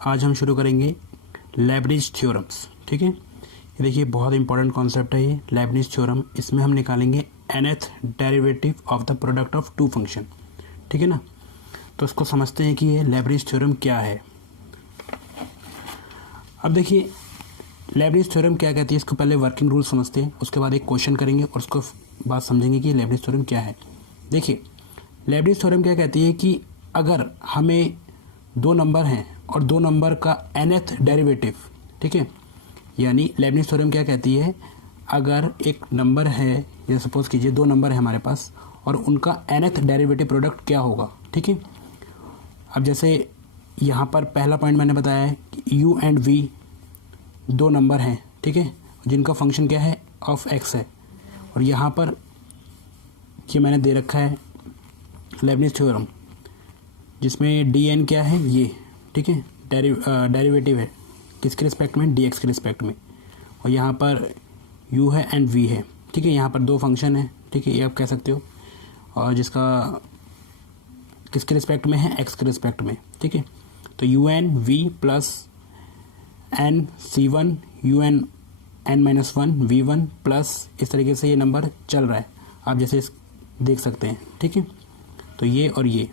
आज हम शुरू करेंगे लेबनिज़ थ्योरम्स। ठीक है, ये देखिए बहुत इंपॉर्टेंट कॉन्सेप्ट है ये लेबनिज़ थ्योरम। इसमें हम निकालेंगे nth derivative of the product of two function. ठीक है ना, तो इसको समझते हैं कि ये लेबनिज़ थ्योरम क्या है। अब देखिए लेबनिज़ थ्योरम क्या कहती है, इसको पहले वर्किंग रूल समझते हैं, उसके बाद एक क्वेश्चन करेंगे और उसको बाद समझेंगे कि लेबनिज़ थ्योरम क्या है। देखिए लेबनिज़ थ्योरम क्या कहती है कि अगर हमें दो नंबर हैं और दो नंबर का nth डेरिवेटिव, ठीक है, यानी लेबनिज़ थ्योरम क्या कहती है, अगर एक नंबर है या सपोज कीजिए दो नंबर है हमारे पास और उनका nth डेरिवेटिव प्रोडक्ट क्या होगा। ठीक है, अब जैसे यहाँ पर पहला पॉइंट मैंने बताया है कि u एंड v दो नंबर हैं, ठीक है, जिनका फंक्शन क्या है ऑफ x है, और यहाँ पर ये मैंने दे रखा है लेबनिज़ थ्योरम जिसमें dn क्या है ये, ठीक है, डेरिवेटिव है किसके रिस्पेक्ट में, dx के रिस्पेक्ट में, और यहाँ पर u है एंड v है। ठीक है, यहाँ पर दो फंक्शन है, ठीक है, ये आप कह सकते हो, और जिसका किसके रिस्पेक्ट में है, x के रिस्पेक्ट में। ठीक है, तो un v plus n c1 un n-1 v1 plus इस तरीके से ये नंबर चल रहा है, आप जैसे देख सकते हैं। ठीक है, तो ये और ये,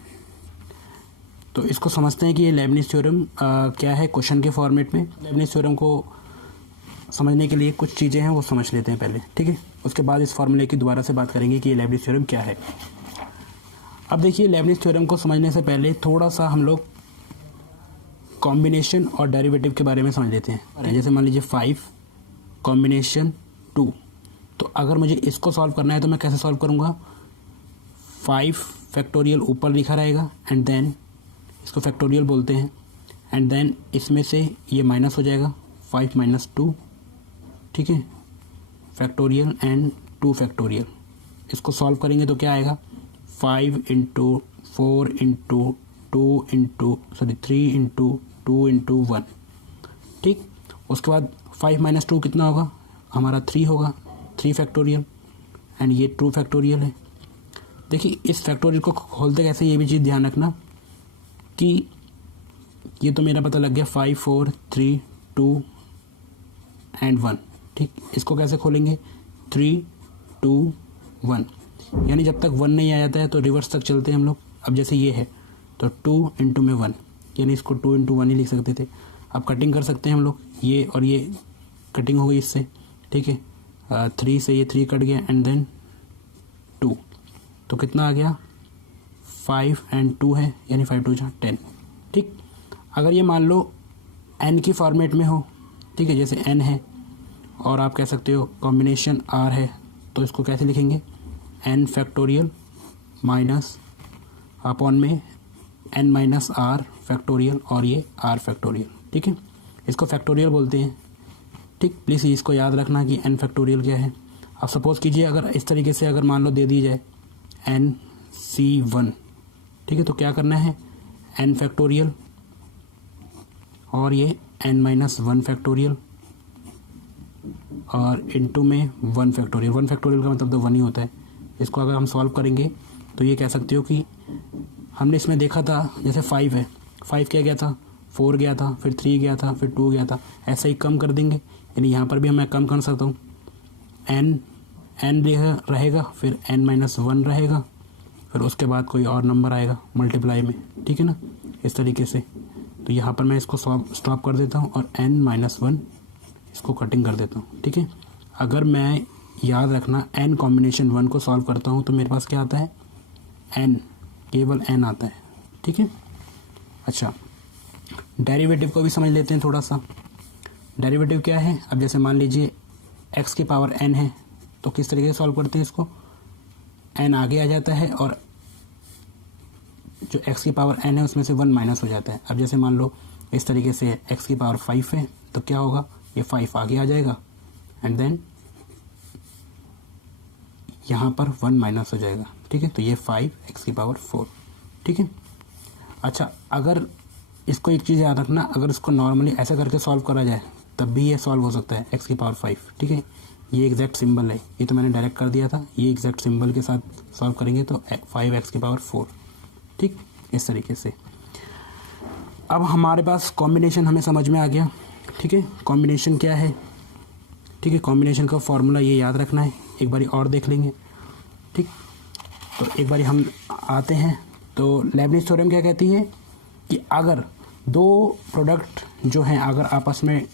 तो इसको समझते हैं कि ये लेबनिज़ थ्योरम क्या है क्वेश्चन के फॉर्मेट में। लेबनिज़ थ्योरम को समझने के लिए कुछ चीज़ें हैं वो समझ लेते हैं पहले, ठीक है, उसके बाद इस फॉर्मूले की दोबारा से बात करेंगे कि ये लेबनिज़ थ्योरम क्या है। अब देखिए लेबनिज़ थ्योरम को समझने से पहले थोड़ा सा हम लोग कॉम्बिनेशन और डेरिवेटिव के बारे में समझ लेते हैं। जैसे मान लीजिए 5 कॉम्बिनेशन 2, तो अगर मुझे इसको सॉल्व करना है तो मैं कैसे सॉल्व करूँगा, 5 फैक्टोरियल ऊपर लिखा रहेगा एंड देन इसको फैक्टोरियल बोलते हैं, एंड देन इसमें से ये माइनस हो जाएगा 5 माइनस 2, ठीक है, फैक्टोरियल एंड 2 फैक्टोरियल। इसको सॉल्व करेंगे तो क्या आएगा, 5 into 4 into 2 into 3 into 2 into 1। ठीक, उसके बाद 5 माइनस 2 कितना होगा हमारा 3 होगा, 3 फैक्टोरियल, एंड ये 2 फैक्टोरियल है। देखिए इस फैक्टोरियल को खोलते कैसे, ये भी चीज़ ध्यान रखना कि ये तो मेरा पता लग गया 5 4 3 2 एंड 1। ठीक, इसको कैसे खोलेंगे, 3 2 1, यानी जब तक 1 नहीं आ जाता है तो रिवर्स तक चलते हैं हम लोग। अब जैसे ये है तो 2 इंटू में 1, यानी इसको 2 इंटू 1 ही लिख सकते थे। अब कटिंग कर सकते हैं हम लोग, ये और ये कटिंग हो गई इससे, ठीक है, 3 से ये 3 कट गया एंड देन 2, तो कितना आ गया 5 एंड 2 है, यानी 5 2 10। ठीक, अगर ये मान लो n की फॉर्मेट में हो, ठीक है, जैसे n है और आप कह सकते हो कॉम्बिनेशन r है, तो इसको कैसे लिखेंगे, n फैक्टोरियल माइनस अपॉन में n माइनस r फैक्टोरियल और ये r फैक्टोरियल। ठीक है, इसको फैक्टोरियल बोलते हैं। ठीक, प्लीज़ इसको याद रखना कि n फैक्टोरियल क्या है। अब सपोज़ कीजिए अगर इस तरीके से अगर मान लो दे दी जाए n c1, ठीक है, तो क्या करना है, n फैक्टोरियल और ये n माइनस 1 फैक्टोरियल और इनटू में 1 फैक्टोरियल। 1 फैक्टोरियल का मतलब तो 1 ही होता है। इसको अगर हम सॉल्व करेंगे तो ये कह सकते हो कि हमने इसमें देखा था जैसे 5 है, 5 क्या गया था, 4 गया था, फिर 3 गया था, फिर 2 गया था, ऐसा ही कम कर देंगे, यानी यहाँ पर भी मैं कम कर सकता हूँ, n रहेगा, फिर n माइनस 1 रहेगा, फिर उसके बाद कोई और नंबर आएगा मल्टीप्लाई में। ठीक है ना, इस तरीके से। तो यहाँ पर मैं इसको स्टॉप कर देता हूँ और n माइनस 1 इसको कटिंग कर देता हूँ। ठीक है, अगर मैं याद रखना n कॉम्बिनेशन 1 को सॉल्व करता हूँ तो मेरे पास क्या आता है, n, केवल n आता है। ठीक है, अच्छा डेरिवेटिव को भी समझ लेते हैं थोड़ा सा। डेरिवेटिव क्या है, अब जैसे मान लीजिए x की पावर n है, तो किस तरीके से सॉल्व करते हैं इसको, n आगे आ जाता है और जो x की पावर n है उसमें से 1 माइनस हो जाता है। अब जैसे मान लो इस तरीके से x की पावर 5 है, तो क्या होगा, ये 5 आगे आ जाएगा एंड देन यहाँ पर 1 माइनस हो जाएगा। ठीक है, तो ये 5 x की पावर 4। ठीक है, अच्छा अगर इसको एक चीज़ याद रखना, अगर इसको नॉर्मली ऐसा करके सॉल्व करा जाए तब भी ये सॉल्व हो सकता है, x की पावर 5। ठीक है, ये एग्जैक्ट सिंबल है, ये तो मैंने डायरेक्ट कर दिया था, ये एग्जैक्ट सिंबल के साथ सॉल्व करेंगे तो 5x की पावर 4। ठीक, इस तरीके से। अब हमारे पास कॉम्बिनेशन हमें समझ में आ गया, ठीक है। कॉम्बिनेशन क्या है, ठीक है, कॉम्बिनेशन का फॉर्मूला ये याद रखना है, एक बारी और देख लेंगे, ठीक। तो एक बारी हम आते हैं, तो लेबनिज़ थ्योरम क्या कहती है कि अगर दो प्रोडक्ट जो हैं अगर आपस में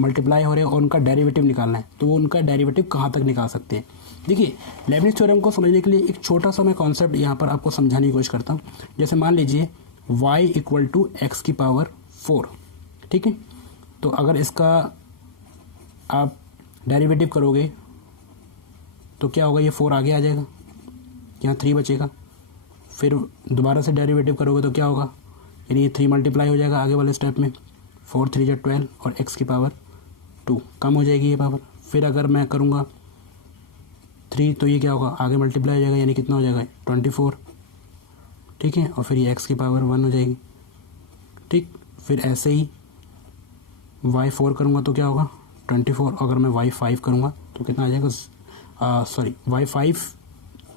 मल्टीप्लाई हो रहे हैं और उनका डेरिवेटिव निकालना है तो वो उनका डेरिवेटिव कहाँ तक निकाल सकते हैं। देखिए लेबनिज़ थ्योरम को समझने के लिए एक छोटा सा मैं कॉन्सेप्ट यहाँ पर आपको समझाने की कोशिश करता हूँ। जैसे मान लीजिए y इक्वल टू एक्स की पावर 4, ठीक है। तो अगर इसका आप डेरिवेटिव करोगे तो क्या होगा, ये 4 आगे आ जाएगा, यहाँ 3 बचेगा। फिर दोबारा से डेरिवेटिव करोगे तो क्या होगा, यानी ये 3 मल्टीप्लाई हो जाएगा आगे वाले स्टेप में, 4 3 जा 12 और x की पावर 2 कम हो जाएगी ये पावर। फिर अगर मैं करूँगा 3 तो ये क्या होगा, आगे मल्टीप्लाई हो जाएगा, यानी कितना हो जाएगा 24, ठीक है। और फिर ये x की पावर 1 हो जाएगी, ठीक। फिर ऐसे ही y 4 करूँगा तो क्या होगा 24, अगर मैं y 5 करूँगा तो कितना आ जाएगा, सॉरी y 5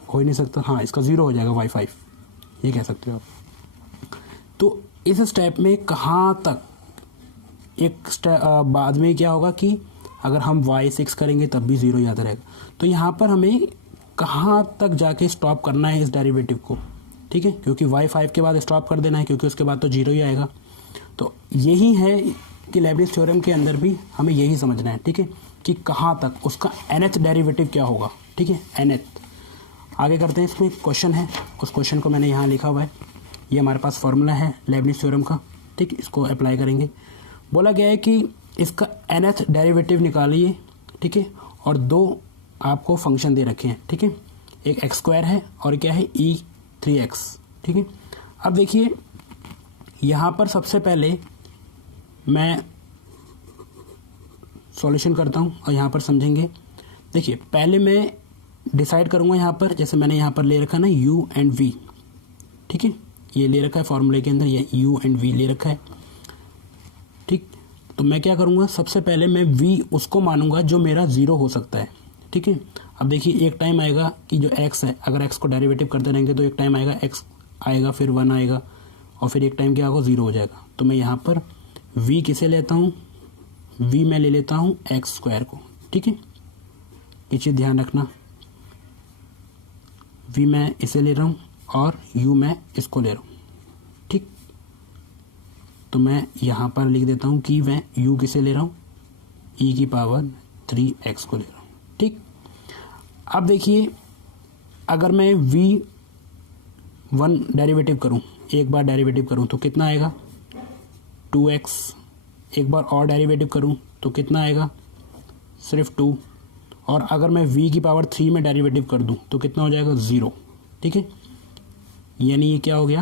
हो ही नहीं सकता, हाँ इसका 0 हो जाएगा y 5, ये कह सकते हो आप। तो इस स्टेप में कहाँ तक एक स्टेप बाद में क्या होगा कि अगर हम y 6 करेंगे तब भी 0 याद रहेगा। तो यहाँ पर हमें कहाँ तक जाके स्टॉप करना है इस डेरिवेटिव को, ठीक है, क्योंकि y 5 के बाद स्टॉप कर देना है, क्योंकि उसके बाद तो 0 ही आएगा। तो यही है कि लेबनिज़ थ्योरम के अंदर भी हमें यही समझना है, ठीक है, कि कहाँ तक उसका nth डेरिवेटिव क्या होगा, ठीक है, nth। आगे करते हैं, इसमें क्वेश्चन है, उस क्वेश्चन को मैंने यहाँ लिखा हुआ है, ये हमारे पास फॉर्मूला है लेबनिज़ थ्योरम का, ठीक। इसको अप्लाई करेंगे। बोला गया है कि इसका nth डेरिवेटिव निकालिए, ठीक है, और 2 आपको फंक्शन दे रखे हैं, ठीक है, एक x² है और क्या है e3x, ठीक है। अब देखिए यहाँ पर सबसे पहले मैं सॉल्यूशन करता हूँ और यहाँ पर समझेंगे। देखिए पहले मैं डिसाइड करूँगा यहाँ पर, जैसे मैंने यहाँ पर ले रखा है ना u एंड v, ठीक है, ये ले रखा है फॉर्मूले के अंदर, ये u एंड v ले रखा है, ठीक। तो मैं क्या करूँगा, सबसे पहले मैं v उसको मानूंगा जो मेरा 0 हो सकता है, ठीक है। अब देखिए एक टाइम आएगा कि जो x है, अगर x को डेरिवेटिव करते रहेंगे तो एक टाइम आएगा x आएगा, फिर 1 आएगा, और फिर एक टाइम क्या होगा 0 हो जाएगा। तो मैं यहाँ पर v किसे लेता हूँ, v मैं ले लेता हूँ x² को, ठीक है, ये चीज़ ध्यान रखना, v मैं इसे ले रहा हूँ और u मैं इसको ले रहा हूँ, ठीक। तो मैं यहाँ पर लिख देता हूँ कि मैं u किसे ले रहा हूँ, e की पावर 3x को ले रहा हूँ, ठीक। अब देखिए अगर मैं v1 डेरिवेटिव करूँ, एक बार डेरिवेटिव करूँ तो कितना आएगा 2x, एक बार और डेरिवेटिव करूँ तो कितना आएगा सिर्फ 2, और अगर मैं v की पावर 3 में डेरिवेटिव कर दूँ तो कितना हो जाएगा 0, ठीक है। यानी ये क्या हो गया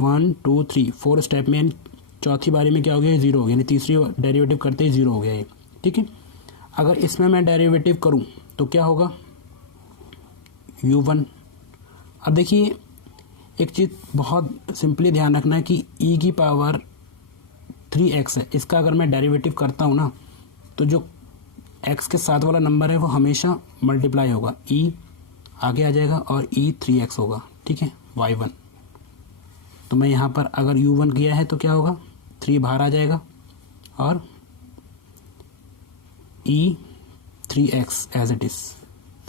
1 2 3 4 स्टेप में, चौथी बारी में क्या हो गया 0 हो गया, यानी तीसरी डेरिवेटिव करते ही 0 हो गया ये, ठीक है। अगर इसमें मैं डेरिवेटिव करूं तो क्या होगा u1। अब देखिए एक चीज़ बहुत सिंपली ध्यान रखना है कि e की पावर 3x है, इसका अगर मैं डेरिवेटिव करता हूं ना तो जो x के साथ वाला नंबर है वो हमेशा मल्टीप्लाई होगा, e आगे आ जाएगा और e 3x होगा, ठीक है, y1। तो मैं यहाँ पर अगर u1 किया है तो क्या होगा 3 बाहर आ जाएगा और e 3x as it is.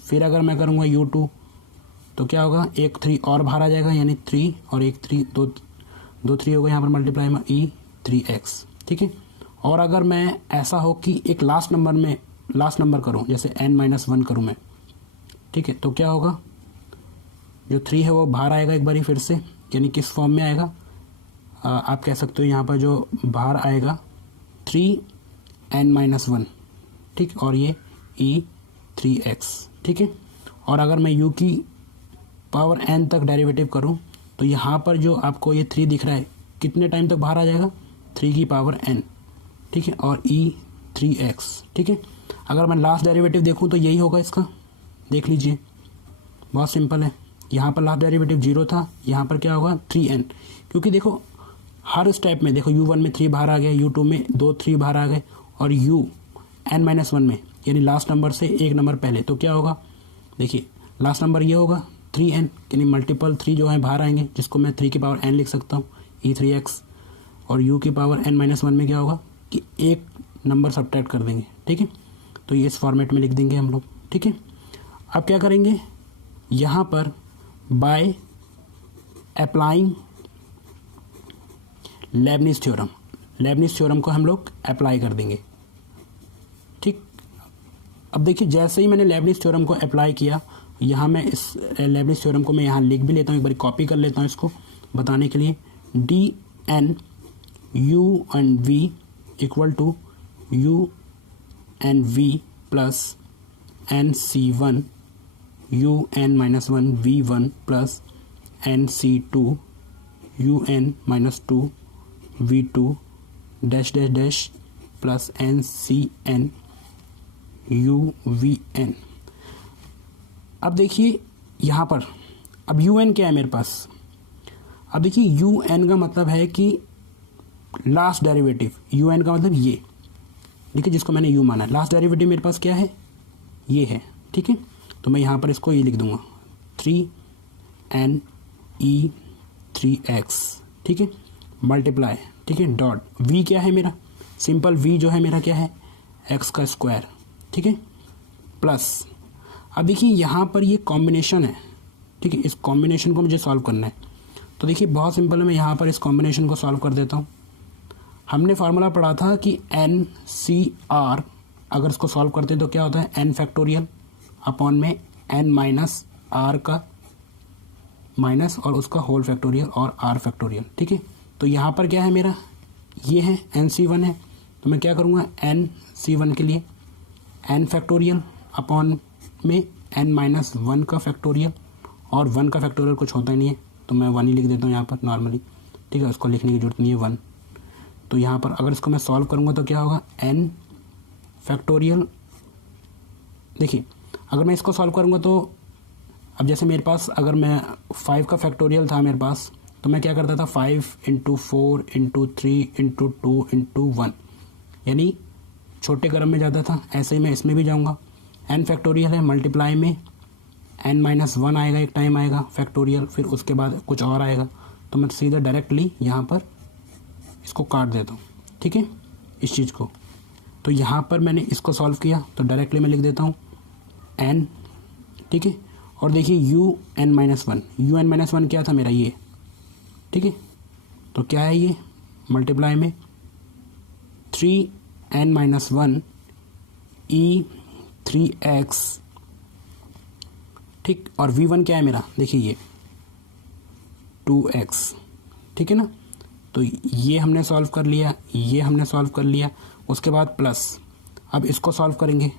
फिर अगर मैं करूँगा u2 तो क्या होगा, एक 3 और बाहर आ जाएगा, यानी 3 और एक 3 दो 3 होगा यहाँ पर मल्टीप्लाई में e 3x, ठीक है। और अगर मैं ऐसा हो कि एक लास्ट नंबर करूँ, जैसे n-1 करूँ मैं, ठीक है, तो क्या होगा जो 3 है वो बाहर आएगा एक बारी फिर से, यानी किस फॉर्म में आएगा, आप कह सकते हो यहाँ पर जो बाहर आएगा 3n-1, ठीक, और ये e3x, ठीक है। और अगर मैं u की पावर n तक डेरिवेटिव करूँ तो यहाँ पर जो आपको ये 3 दिख रहा है कितने टाइम तक बाहर आ जाएगा 3 की पावर n, ठीक है, और e3x, ठीक है। अगर मैं लास्ट डेरिवेटिव देखूँ तो यही होगा इसका, देख लीजिए बहुत सिंपल है। यहाँ पर लास्ट डेरिवेटिव 0 था, यहाँ पर क्या होगा 3n, क्योंकि देखो हर स्टेप में देखो u1 में 3 बाहर आ गया, u2 में 2 3 बाहर आ गए, और n-1 में यानी लास्ट नंबर से एक नंबर पहले तो क्या होगा, देखिए लास्ट नंबर ये होगा 3n, यानी मल्टीपल 3 जो है बाहर आएंगे, जिसको मैं 3 की पावर n लिख सकता हूँ, 3x, और u की पावर n-1 में क्या होगा कि एक नंबर सब्ट्रैक्ट कर देंगे, ठीक है। तो ये इस फॉर्मेट में लिख देंगे हम लोग, ठीक है। अब क्या करेंगे, यहाँ पर बाय अप्लाइंग लेबनिज थ्योरम को हम लोग अप्लाई कर देंगे, ठीक। अब देखिए जैसे ही मैंने लेबनिज थ्योरम को अप्लाई किया, यहाँ मैं इस लेबनिज थ्योरम को मैं यहाँ लिख भी लेता हूँ, एक बार कॉपी कर लेता हूँ इसको बताने के लिए। D n u and v equal to u n v plus n C one u n-1 v1 plus n C two u n-2 v2 dash dash dash plus n C n u v n. अब देखिए यहाँ पर अब you N क्या है मेरे पास। अब देखिए यू एन का मतलब है कि लास्ट डेरिवेटिव, यू एन का मतलब ये, ठीक है, जिसको मैंने यू माना है। लास्ट डेरिवेटिव मेरे पास क्या है, ये है, ठीक है। तो मैं यहाँ पर इसको ये लिख दूंगा 3ne3x, ठीक है, मल्टीप्लाई, ठीक है, डॉट v क्या है मेरा, सिंपल v जो है मेरा क्या है x का स्क्वायर, ठीक है, प्लस अब देखिए यहाँ पर ये कॉम्बिनेशन है, ठीक है। इस कॉम्बिनेशन को मुझे सॉल्व करना है। तो देखिए बहुत सिंपल है, मैं यहाँ पर इस कॉम्बिनेशन को सॉल्व कर देता हूँ। हमने फार्मूला पढ़ा था कि NCR, अगर इसको सॉल्व करते हैं तो क्या होता है n फैक्टोरियल अपॉन में n माइनस आर का माइनस और उसका होल फैक्टोरियल और r फैक्टोरियल, ठीक है। तो यहाँ पर क्या है मेरा, ये है NC1 है, तो मैं क्या करूँगा NC1 के लिए n फैक्टोरियल अपॉन में n-1 का फैक्टोरियल, और 1 का फैक्टोरियल कुछ होता ही नहीं है तो मैं 1 ही लिख देता हूँ यहाँ पर नॉर्मली, ठीक है, उसको लिखने की जरूरत नहीं है 1। तो यहाँ पर अगर इसको मैं सॉल्व करूँगा तो क्या होगा n फैक्टोरियल। देखिए अगर मैं इसको सॉल्व करूँगा तो अब जैसे मेरे पास अगर मैं 5 का फैक्टोरियल था मेरे पास, तो मैं क्या करता था 5 × 4 × 3 × 2 × 1, यानी छोटे क्रम में जाता था। ऐसे ही मैं इसमें भी जाऊँगा, n फैक्टोरियल है, मल्टीप्लाई में n-1 आएगा, एक टाइम आएगा फैक्टोरियल, फिर उसके बाद कुछ और आएगा। तो मैं सीधा डायरेक्टली यहाँ पर इसको काट देता हूँ, ठीक है, इस चीज़ को। तो यहाँ पर मैंने इसको सॉल्व किया तो डायरेक्टली मैं लिख देता हूँ n, ठीक है। और देखिए un-1 क्या था मेरा ये, ठीक है। तो क्या है ये, मल्टीप्लाई में 3n-1 e3x, ठीक। और v1 क्या है मेरा, देखिए ये 2x, ठीक है ना। तो ये हमने सॉल्व कर लिया, ये हमने सॉल्व कर लिया, उसके बाद प्लस अब इसको सॉल्व करेंगे।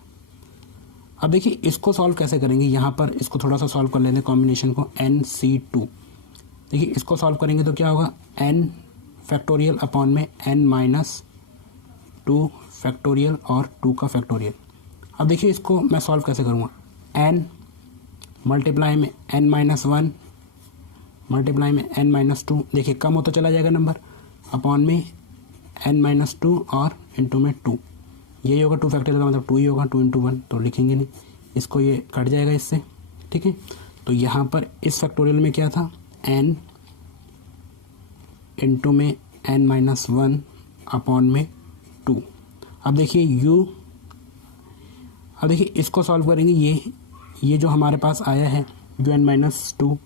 अब देखिए इसको सॉल्व कैसे करेंगे, यहाँ पर इसको थोड़ा सा सॉल्व कर लेते हैं कॉम्बिनेशन को NC2। देखिए इसको सॉल्व करेंगे तो क्या होगा n फैक्टोरियल अपॉन में n-2 फैक्टोरियल और 2 का फैक्टोरियल। अब देखिए इसको मैं सॉल्व कैसे करूँगा, n मल्टीप्लाई में n-1 मल्टीप्लाई में n-2, देखिए कम होता चला जाएगा नंबर, अपॉन में n-2 और इंटू में 2, यही होगा 2 फैक्टोरियल का मतलब 2 ही होगा, 2 × 1 तो लिखेंगे नहीं, इसको ये कट जाएगा इससे, ठीक है। तो यहाँ पर इस फैक्टोरियल में क्या था n इंटू में n-1 अपॉन में 2। अब देखिए u, अब देखिए इसको सॉल्व करेंगे, ये जो हमारे पास आया है un-2।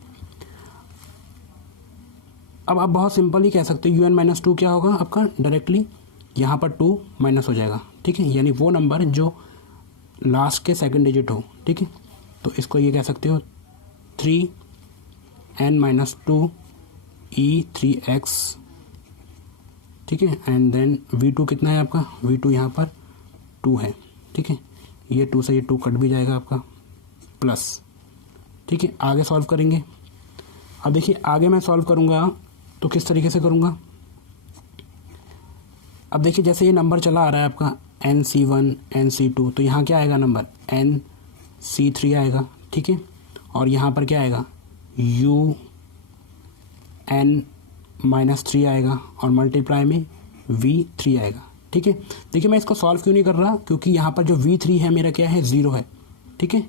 अब आप बहुत सिंपल ही कह सकते हो un-2 क्या होगा आपका, डायरेक्टली यहाँ पर 2 माइनस हो जाएगा, ठीक है, यानी वो नंबर जो लास्ट के सेकंड डिजिट हो, ठीक है। तो इसको ये कह सकते हो 3n-2 e3x, ठीक है, एंड देन v2 कितना है आपका, v2 यहाँ पर 2 है, ठीक है, ये 2 से ये 2 कट भी जाएगा आपका, प्लस, ठीक है। आगे सॉल्व करेंगे। अब देखिए आगे मैं सॉल्व करूँगा तो किस तरीके से करूँगा। अब देखिए जैसे ये नंबर चला आ रहा है आपका NC1 NC2, तो यहाँ क्या आएगा नंबर NC3 आएगा, ठीक है, और यहाँ पर क्या आएगा UN-3 आएगा और मल्टीप्लाई में V3 आएगा, ठीक है। देखिए मैं इसको सॉल्व क्यों नहीं कर रहा, क्योंकि यहाँ पर जो V3 है मेरा क्या है 0 है, ठीक है।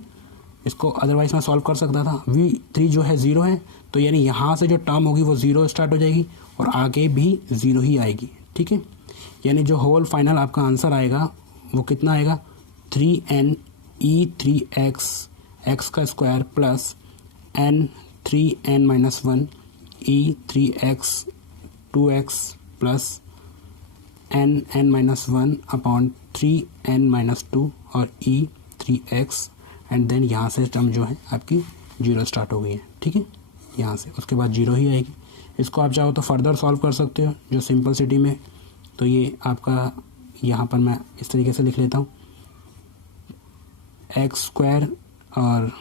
इसको अदरवाइज मैं सॉल्व कर सकता था, V3 जो है 0 है, तो यानी यहाँ से जो टर्म होगी वो 0 स्टार्ट हो जाएगी और आगे भी 0 ही आएगी, ठीक है। यानी जो होल फाइनल आपका आंसर आएगा वो कितना आएगा, 3n e3x x का square plus n 3n-1 e3x 2x plus n-1 upon 3n-2 और e3x एंड देन यहाँ से टर्म जो है आपकी 0 स्टार्ट हो गई है, ठीक है। यहाँ से उसके बाद 0 ही आएगी। इसको आप चाहो तो फर्दर सॉल्व कर सकते हो जो सिंपलिसिटी में। तो ये आपका यहाँ पर मैं इस तरीके से लिख लेता हूँ, एक्स स्क्वायर और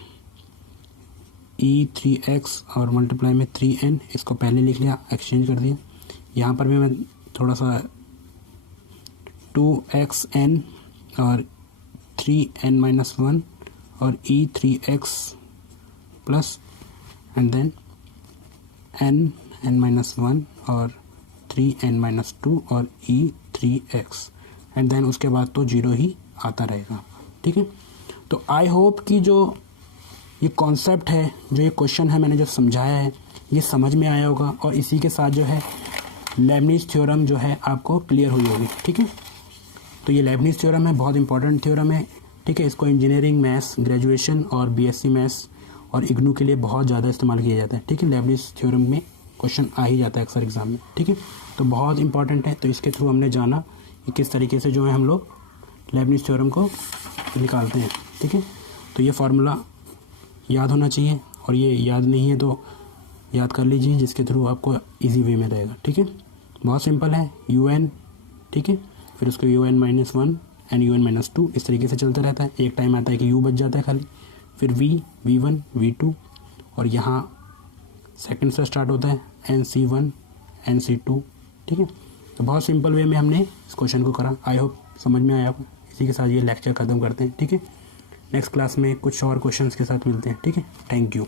e3x और मल्टीप्लाई में 3n, इसको पहले लिख लिया, एक्सचेंज कर दिया। यहाँ पर भी मैं थोड़ा सा 2xn और 3n-1 और e3x plus and then n-1 और 3n-2 और e3x एंड देन उसके बाद तो 0 ही आता रहेगा, ठीक है। तो आई होप कि जो ये कॉन्सेप्ट है, जो ये क्वेश्चन है मैंने जो समझाया है, ये समझ में आया होगा और इसी के साथ जो है लेबनिज़ थ्योरम जो है आपको क्लियर हुई होगी, ठीक है। तो ये लेबनिज़ थ्योरम है, बहुत इंपॉर्टेंट थ्योरम है, ठीक है। इसको इंजीनियरिंग मैथ्स ग्रेजुएशन और बीएससी मैथ्स और इग्नू के लिए बहुत ज़्यादा इस्तेमाल किया जाता है, ठीक है। लेबनिज़ थ्योरम में क्वेश्चन आ ही जाता है अक्सर एग्जाम में, ठीक है। तो बहुत इंपॉर्टेंट है। तो इसके थ्रू हमने जाना कि किस तरीके से जो है हम लोग लेबनिज़ थ्योरम को निकालते हैं, ठीक है। तो ये फार्मूला याद होना चाहिए और ये याद नहीं है तो याद कर लीजिए, जिसके थ्रू आपको इजी वे में रहेगा, ठीक है। बहुत सिंपल है, un, ठीक है, फिर उसको un-1 एंड un-2 इस तरीके से चलता रहता है। एक टाइम आता है कि u बच जाता है खाली, फिर v1 v2 और यहाँ सेकंड से स्टार्ट होता है nc1 nc2, ठीक है। तो बहुत सिंपल वे में हमने इस क्वेश्चन को करा। आई होप समझ में आया आपको। इसी के साथ ये लेक्चर ख़त्म करते हैं, ठीक है। नेक्स्ट क्लास में कुछ और क्वेश्चंस के साथ मिलते हैं, ठीक है। Thank you.